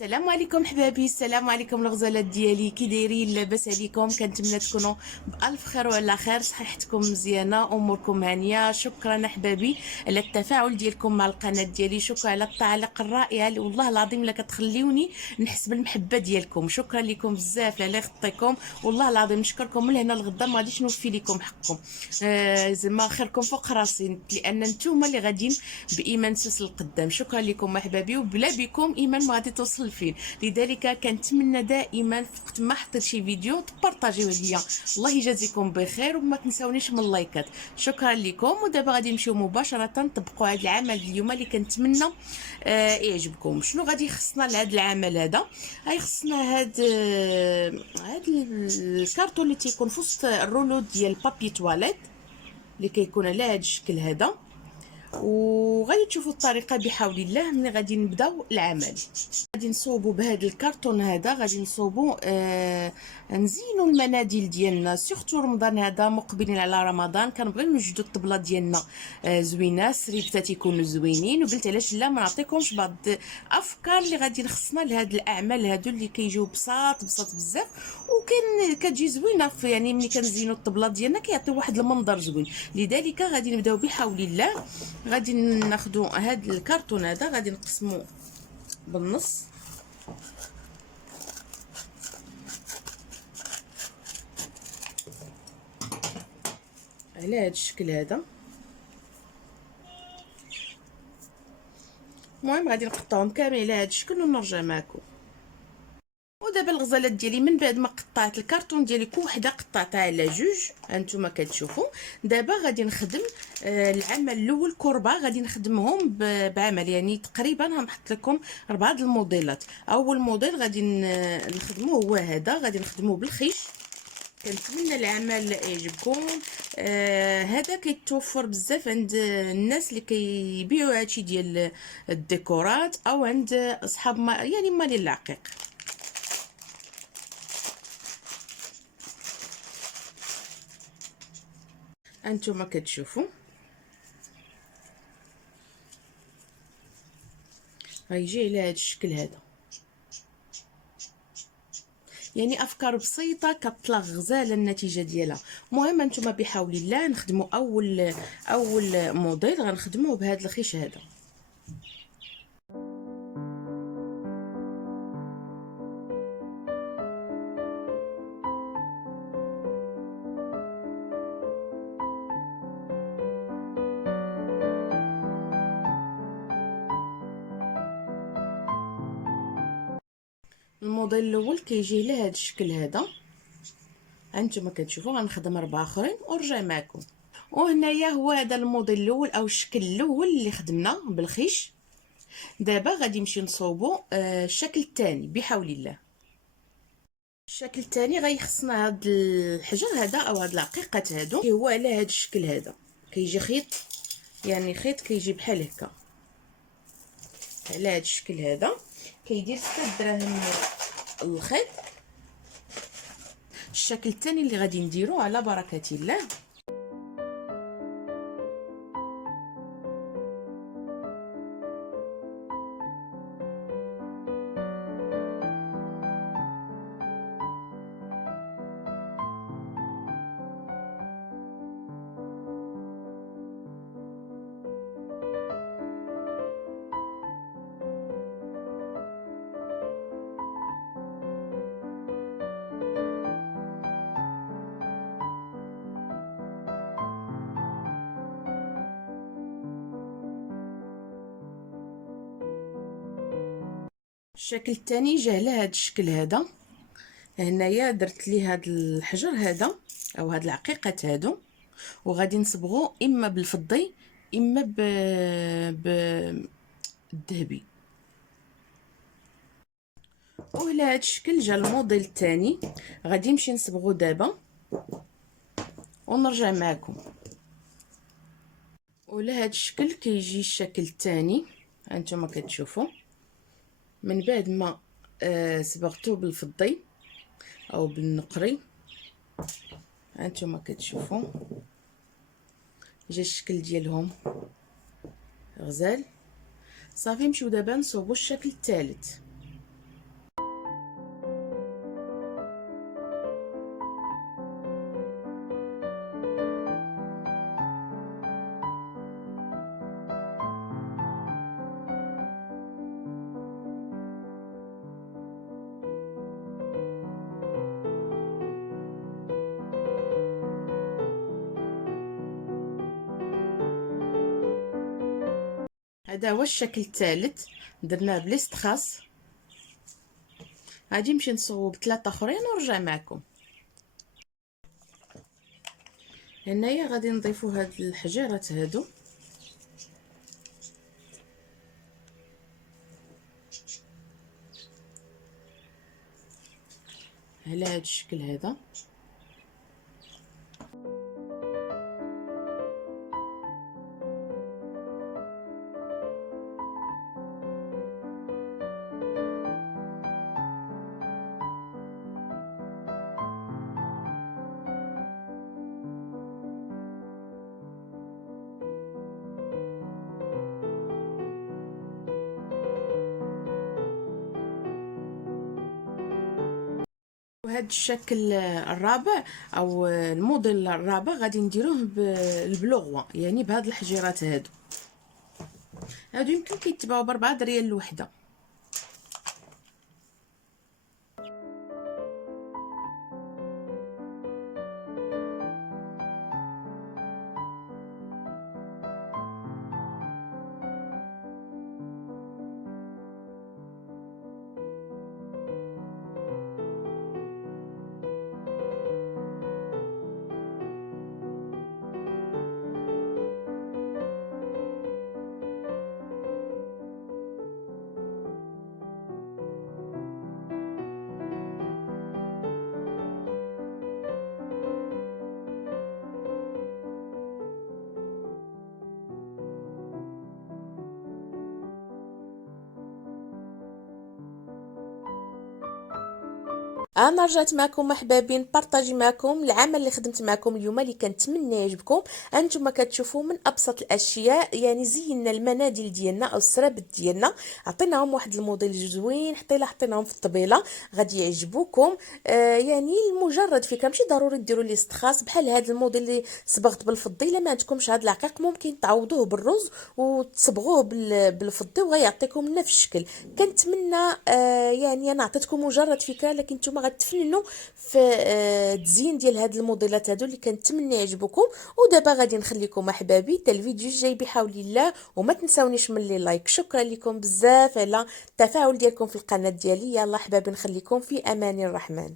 السلام عليكم حبابي، السلام عليكم الغزالات ديالي، كي دايرين؟ لاباس عليكم؟ كنتمنى تكونوا بالف خير وعلى خير، صحتكم مزيانه، اموركم هانيه. شكرا حبابي على التفاعل ديالكم مع القناه ديالي، شكرا على التعليق الرائع اللي والله العظيم لا كتخليوني نحس بالمحبه ديالكم. شكرا لكم بزاف على خطيكم، والله العظيم نشكركم من هنا لغدا، ما غاديش نوفي لكم حقكم. زعما خيركم فوق راسي، لان نتوما اللي غاديين بايمان سلسل القدام. شكرا لكم احبابي، وبلا بكم ايمان ما غادي توصل فين. لذلك كنتمنى دائما وقت ما حطيت شي فيديو تبارطاجيوه ليا، الله يجازيكم بخير، وما تنساونيش من اللايكات. شكرا لكم. ودابا غادي نمشيو مباشره نطبقوا هذا العمل اليوم اللي كنتمنى يعجبكم. شنو غادي يخصنا لهذا العمل هذا؟ غيخصنا هاد الكارطون اللي تيكون في وسط الرولو ديال بابي تواليت، اللي كيكون على هذا الشكل هذا. وغادي تشوفوا الطريقه بحول الله. ملي غادي نبداو العمل، غادي نصوبوا بهذا الكرتون هذا، غادي نصوبوا نزينوا المناديل ديالنا، سورتو رمضان هذا مقبلين على رمضان، كنبغيو نوجدوا الطبله ديالنا زوينه، السريبتات يكونوا زوينين. وقلت علاش لا ما نعطيكمش بعض الافكار اللي غادي نخصنا لهاد الاعمال هادو اللي كيجيو بساط بزاف، وكان كتجي زوينه في يعني ملي كنزينوا الطبله ديالنا كيعطي واحد المنظر زوين. لذلك غادي نبداو بحول الله. غادي ناخذوا هاد الكرتون هذا، غادي نقسموه بالنص، على هاد الشكل هذا. المهم غادي نقطعهم كاملين على هاد الشكل ونرجع معكم. ودابا الغزالات ديالي من بعد ما قطعت الكرتون ديالي كل وحده قطعتها على جوج، هانتوما كتشوفوا. دابا غادي نخدم العمل الاول كربه، غادي نخدمهم بعمل يعني تقريبا غنحط لكم 4 الموديلات. اول موديل غادي نخدموه هو هذا، غادي نخدموه بالخيش. كنتمنى العمل يعجبكم. هذا كيتوفر بزاف عند الناس اللي كيبيعوا هادشي ديال الديكورات، او عند اصحاب ما يعني مالي العقيق. انتما كتشوفوا غيجي على هذا الشكل هذا، يعني افكار بسيطه كطلع غزاله النتيجه ديالها. المهم انتما بحول الله نخدموا اول موديل، غنخدموه بهذا الخيش هذا. الموديل الاول كيجي على هذا الشكل هذا، هانتوما كتشوفوا. غنخدم 4 اخرين ونرجع معكم. وهنايا هو هذا الموديل الاول او الشكل الاول اللي خدمنا بالخيش. دابا غادي نمشي نصوبوا الشكل الثاني بحول الله. الشكل الثاني غيخصنا هاد الحجر هذا او هاد العقيقات هادو، هو على هاد الشكل هذا. كيجي خيط، يعني خيط كيجي بحال هكا على هاد الشكل هذا، كيدير 6 دراهم الخيط. الشكل الثاني اللي غادي نديرو على بركه الله، الشكل الثاني جا على هذا الشكل هذا. هنايا درت ليه هذا الحجر هذا او هاد العقيقات هادو، وغادي نصبغو اما بالفضي اما بالذهبي. وعلى هذا الشكل جا الموديل الثاني، غادي نمشي نصبغو دابا ونرجع معكم. وعلى هذا الشكل كيجي الشكل الثاني، هانتوما كتشوفوا. من بعد ما صبغتوه بالفضي او بالنقري، هانتوما كتشوفوا جا الشكل ديالهم غزال. صافي نمشيو دابا نصوبوا الشكل الثالث. هذا هو الشكل الثالث، درناه بليستخاص. غادي نمشي نصوب 3 اخرين ونرجع معكم. هنايا غادي نضيفوا هاد الحجيرات هادو على هاد الشكل هذا. وهذا الشكل الرابع او الموديل الرابع غادي نديروه بالبلوغوا، يعني بهاد الحجيرات هادو يمكن كيتباعوا ب4 ريال الوحده. انا رجعت معكم احبابي نبارطاجي معكم العمل اللي خدمت معكم اليوم، اللي كنتمنى يعجبكم. انتم كتشوفوا من ابسط الاشياء، يعني زينا المناديل ديالنا او السرابت ديالنا، عطيناهم واحد الموديل زوين، حطيناهم في الطبيله، غادي يعجبوكم. يعني مجرد فكره، ماشي ضروري ديروا لي استخاص بحال هذا الموديل اللي صبغت بالفضي. الا ما عندكمش هذا العقيق ممكن تعوضوه بالرز وتصبغوه بالفضي وغيعطيكم نفس الشكل. كنتمنى يعني انا عطيتكم مجرد فكره، لكن نتوما غتفننوا في التزيين ديال هاد الموديلات هادو اللي كنتمنى يعجبوكم. ودابا غادي نخليكم احبابي حتى الفيديو الجاي بحول الله، وما تنساونيش من لي لايك. شكرا لكم بزاف على التفاعل ديالكم في القناه ديالي. يلا احبابي نخليكم في امان الرحمن.